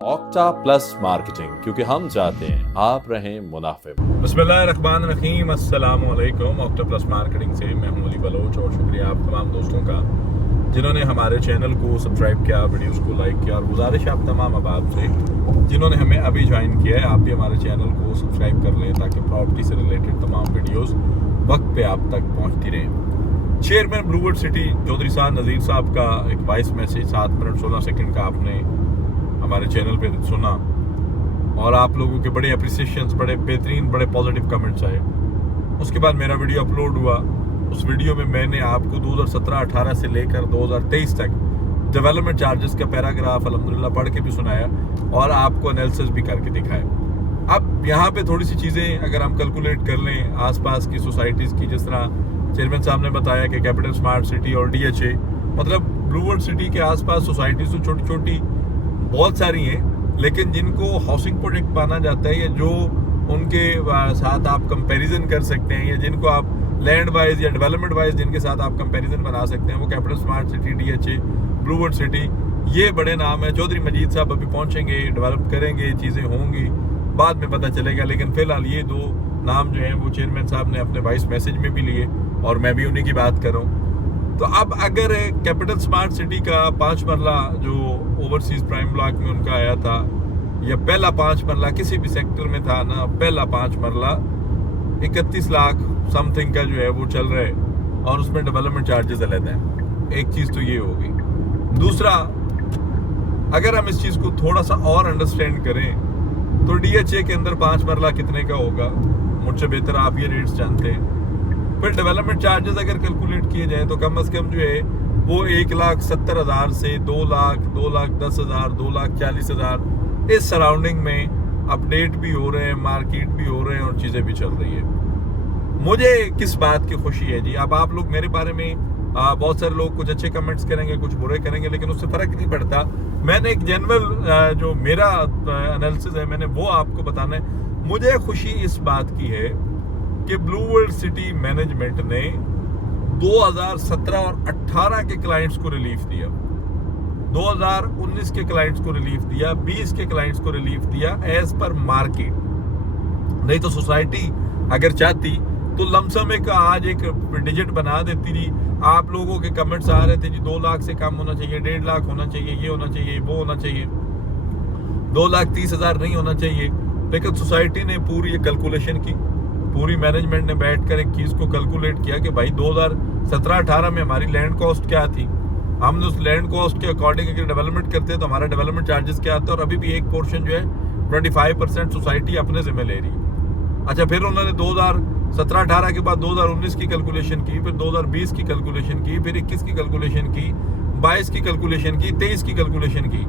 Octa plus marketing, क्योंकि हम चाहते हैं आप रहें मुनाफे में। बिस्मिल्लाहिर्रहमानिर्रहीम, अस्सलाम वालेकुम। ऑक्टा प्लस मार्केटिंग से मैं हूं अली बलोच और शुक्रिया आप तमाम दोस्तों का जिन्होंने हमारे चैनल को सब्सक्राइब किया, वीडियोस को लाइक किया। और गुजारिश है आप तमाम अहबाब से जिन्होंने हमें अभी ज्वाइन किया है, आप भी हमारे चैनल को सब्सक्राइब कर लें ताकि प्रॉपर्टी से रिलेटेड तमाम वीडियोज़ वक्त पर आप तक पहुँचती रहें। चेयरमैन ब्लूवर्ड सिटी चौधरी साहब नज़ीर साहब का एक वॉइस मैसेज 7 मिनट 16 सेकंड का आपने हमारे चैनल पे सुना और आप लोगों के बड़े अप्रिसिएशंस, बड़े बेहतरीन, बड़े पॉजिटिव कमेंट्स आए। उसके बाद मेरा वीडियो अपलोड हुआ। उस वीडियो में मैंने आपको 2017-18 से लेकर 2023 तक डेवलपमेंट चार्जेस का पैराग्राफ अल्हम्दुलिल्लाह पढ़ के भी सुनाया और आपको एनालिसिस भी करके दिखाया। अब यहाँ पे थोड़ी सी चीज़ें अगर हम कैलकुलेट कर लें आसपास की सोसाइटीज़ की, जिस तरह चेयरमैन साहब ने बताया कि कैपिटल स्मार्ट सिटी और DHA, मतलब ब्लूवर्ड सिटी के आसपास सोसाइटीज़ तो छोटी छोटी बहुत सारी हैं, लेकिन जिनको हाउसिंग प्रोजेक्ट माना जाता है या जो उनके साथ आप कंपैरिजन कर सकते हैं या जिनको आप लैंड वाइज या डेवलपमेंट वाइज जिनके साथ आप कंपैरिजन बना सकते हैं, वो capital smart city, DHA, Blue World city, ये बड़े नाम है। चौधरी मजीद साहब अभी पहुंचेंगे, डेवलप करेंगे, चीज़ें होंगी, बाद में पता चलेगा। लेकिन फिलहाल ये दो नाम जो हैं वो चेयरमैन साहब ने अपने वॉइस मैसेज में भी लिए और मैं भी उन्हीं की बात कर रहा हूँ। तो अब अगर कैपिटल स्मार्ट सिटी का 5 मरला जो ओवरसीज प्राइम ब्लॉक में उनका आया था, या पहला 5 मरला किसी भी सेक्टर में था ना, पहला 5 मरला 31 लाख समथिंग का जो है वो चल रहा है और उसमें डेवलपमेंट चार्जेस अलग हैं। एक चीज़ तो ये होगी। दूसरा, अगर हम इस चीज़ को थोड़ा सा और अंडरस्टैंड करें तो DHA के अंदर 5 मरला कितने का होगा, मुझसे बेहतर आप ये रेट्स जानते हैं। फिर डेवलपमेंट चार्जेस अगर कैलकुलेट किए जाए तो कम से कम जो है वो 1,70,000 से 2 लाख, 2,10,000, 2,40,000 इस सराउंडिंग में अपडेट भी हो रहे हैं, मार्केट भी हो रहे हैं और चीज़ें भी चल रही है। मुझे किस बात की खुशी है जी, अब आप लोग मेरे बारे में बहुत सारे लोग कुछ अच्छे कमेंट्स करेंगे, कुछ बुरे करेंगे, लेकिन उससे फ़र्क नहीं पड़ता। मैंने एक जनरल जो मेरा एनालिसिस है मैंने वो आपको बताना है। मुझे खुशी इस बात की है कि ब्लूवर्ड सिटी मैनेजमेंट ने 2017 और 18 के क्लाइंट्स को रिलीफ दिया, 2019 के क्लाइंट्स को रिलीफ दिया, 20 के क्लाइंट्स को रिलीफ दिया एज पर मार्केट। नहीं तो सोसाइटी अगर चाहती तो लमसम एक आज एक डिजिट बना देती जी। आप लोगों के कमेंट्स आ रहे थे जी 2 लाख से कम होना चाहिए, 1.5 लाख होना चाहिए, ये होना चाहिए, वो होना चाहिए, 2,30,000 नहीं होना चाहिए। लेकिन सोसाइटी ने पूरी ये कैलकुलेशन की, पूरी मैनेजमेंट ने बैठकर एक चीज़ को कैलकुलेट किया कि भाई 2017-18 में हमारी लैंड कॉस्ट क्या थी, हमने उस लैंड कॉस्ट के अकॉर्डिंग अगर डेवलपमेंट करते हैं तो हमारा डेवलपमेंट चार्जेस क्या आता है। और अभी भी एक पोर्शन जो है 25% सोसाइटी अपने जिम्मे ले रही है। अच्छा, फिर उन्होंने 2017-18 के बाद 2019 की कैलकुलेशन की, फिर 2020 की कैलकुलेशन की, फिर 21 की कैलकुलेशन की, 22 की कैलकुलेशन की, 23 की कैलकुलेशन की।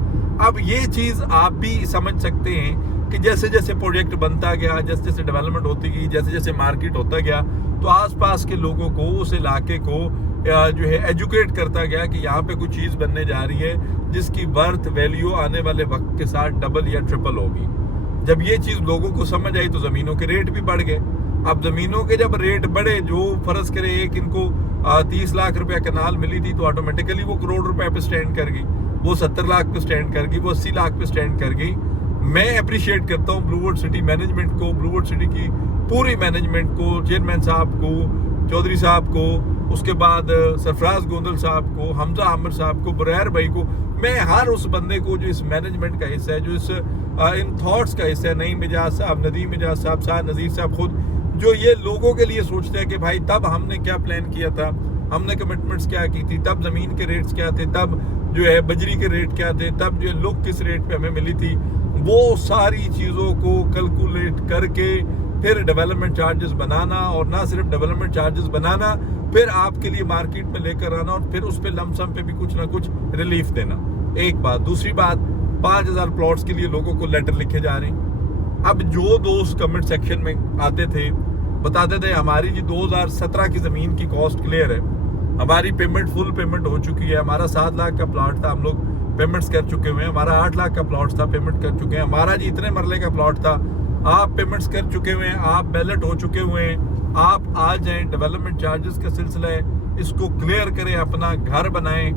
अब ये चीज़ आप भी समझ सकते हैं कि जैसे जैसे प्रोजेक्ट बनता गया, जैसे जैसे डेवलपमेंट होती गई, जैसे जैसे मार्केट होता गया, तो आसपास के लोगों को, उस इलाके को जो है एजुकेट करता गया कि यहाँ पे कुछ चीज़ बनने जा रही है जिसकी वर्थ वैल्यू आने वाले वक्त के साथ डबल या ट्रिपल होगी। जब ये चीज़ लोगों को समझ आई तो ज़मीनों के रेट भी बढ़ गए। अब ज़मीनों के जब रेट बढ़े, जो फर्ज करे एक इनको 30 लाख रुपया कनाल मिली थी तो ऑटोमेटिकली वो करोड़ रुपए पे स्टैंड कर गई, वो 70 लाख पे स्टैंड कर गई, वो 80 लाख पे स्टैंड कर गई। मैं अप्रिशिएट करता हूँ ब्लूवर्ड सिटी मैनेजमेंट को, ब्लूवर्ड सिटी की पूरी मैनेजमेंट को, चेयरमैन साहब को, चौधरी साहब को, उसके बाद सरफराज गोंदल साहब को, हमजा आमिर साहब को, बुरैर भाई को। मैं हर उस बंदे को जो इस मैनेजमेंट का हिस्सा है, जो इस इन थॉट्स का हिस्सा है, नईम मिजाज साहब, नदीम मिजाज साहब, साहब नज़ीर साहब खुद, जो ये लोगों के लिए सोचते हैं कि भाई तब हमने क्या प्लान किया था, हमने कमिटमेंट्स क्या की थी, तब ज़मीन के रेट्स क्या थे, तब जो है बजरी के रेट क्या थे, तब जो लुक किस रेट पे हमें मिली थी, वो सारी चीज़ों को कैलकुलेट करके फिर डेवलपमेंट चार्जेस बनाना, और ना सिर्फ डेवलपमेंट चार्जेस बनाना, फिर आपके लिए मार्केट में लेकर आना और फिर उस पर लमसम पे भी कुछ ना कुछ रिलीफ देना। एक बात। दूसरी बात, 5,000 प्लॉट्स के लिए लोगों को लेटर लिखे जा रहे हैं। अब जो दोस्त कमेंट सेक्शन में आते थे बताते थे हमारी जी 2017 की ज़मीन की कॉस्ट क्लियर है, हमारी पेमेंट फुल पेमेंट हो चुकी है, हमारा 7 लाख का प्लॉट था, हम लोग पेमेंट्स कर चुके हुए हैं, हमारा 8 लाख का प्लॉट था, पेमेंट कर चुके हैं, हमारा जी इतने मरले का प्लॉट था, आप पेमेंट्स कर चुके हुए हैं, आप बैलेट हो चुके हुए हैं, आप आ जाएं, डेवलपमेंट चार्जेस का सिलसिला है, इसको क्लियर करें, अपना घर बनाएं,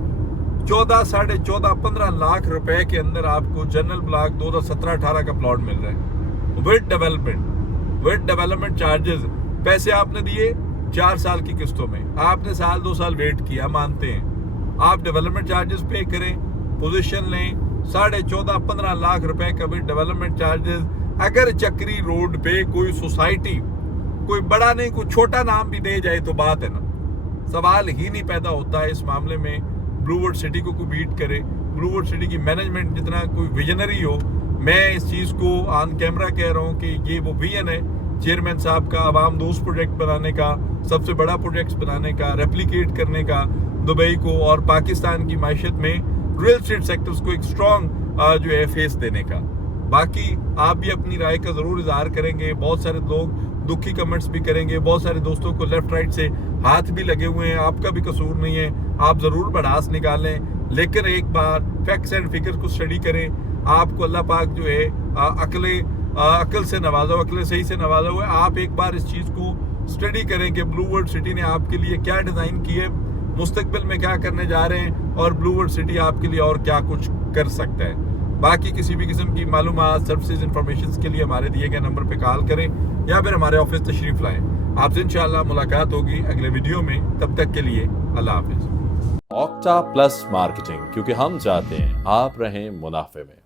14, 14.5, 15 लाख रुपए के अंदर आपको जनरल ब्लॉक 2017-18 का प्लॉट मिल रहा है विद डेवलपमेंट चार्जेस। पैसे आपने दिए 4 साल की किस्तों में, आपने साल 2 साल वेट किया, मानते हैं। आप डेवलपमेंट चार्जेस पे करें, पोजीशन लें, 14.5-15 लाख रुपए का विद डेवलपमेंट चार्जेस। अगर चक्री रोड पे कोई सोसाइटी, कोई बड़ा नहीं कोई छोटा नाम भी दे जाए तो बात है ना, सवाल ही नहीं पैदा होता है इस मामले में ब्लूवर्ड सिटी को कोई बीट करे। ब्लूवर्ड सिटी की मैनेजमेंट जितना कोई विजनरी हो, मैं इस चीज़ को ऑन कैमरा कह रहा हूँ कि ये वो विजन है चेयरमैन साहब का, आवाम दोस्त प्रोजेक्ट बनाने का, सबसे बड़ा प्रोजेक्ट बनाने का, रेप्लिकेट करने का दुबई को और पाकिस्तान की मायशत में रियल एस्टेट सेक्टर्स को एक स्ट्रॉन्ग जो है फेस देने का। बाकी आप भी अपनी राय का ज़रूर इजहार करेंगे, बहुत सारे लोग दुखी कमेंट्स भी करेंगे, बहुत सारे दोस्तों को लेफ्ट राइट से हाथ भी लगे हुए हैं, आपका भी कसूर नहीं है, आप ज़रूर भड़ास निकालें, लेकिन एक बार फैक्ट्स एंड फिगर्स को स्टडी करें। आपको अल्लाह पाक जो है अकल से नवाजा, अकल सही से नवाजा हुआ है। आप एक बार इस चीज़ को स्टडी करें कि ब्लूवर्ड सिटी ने आपके लिए क्या डिज़ाइन की है, मुस्तकबिल में क्या करने जा रहे हैं और ब्लूवर्ड सिटी आपके लिए और क्या कुछ कर सकता है। बाकी किसी भी किस्म की मालूमात, सर्विसेज, इंफॉर्मेशन के लिए हमारे दिए गए नंबर पे कॉल करें या फिर हमारे ऑफिस तशरीफ लाएं। आपसे इंशाल्लाह मुलाकात होगी अगले वीडियो में, तब तक के लिए अल्लाह हाफिज। ऑक्टा प्लस मार्केटिंग, क्योंकि हम चाहते हैं आप रहें मुनाफे में।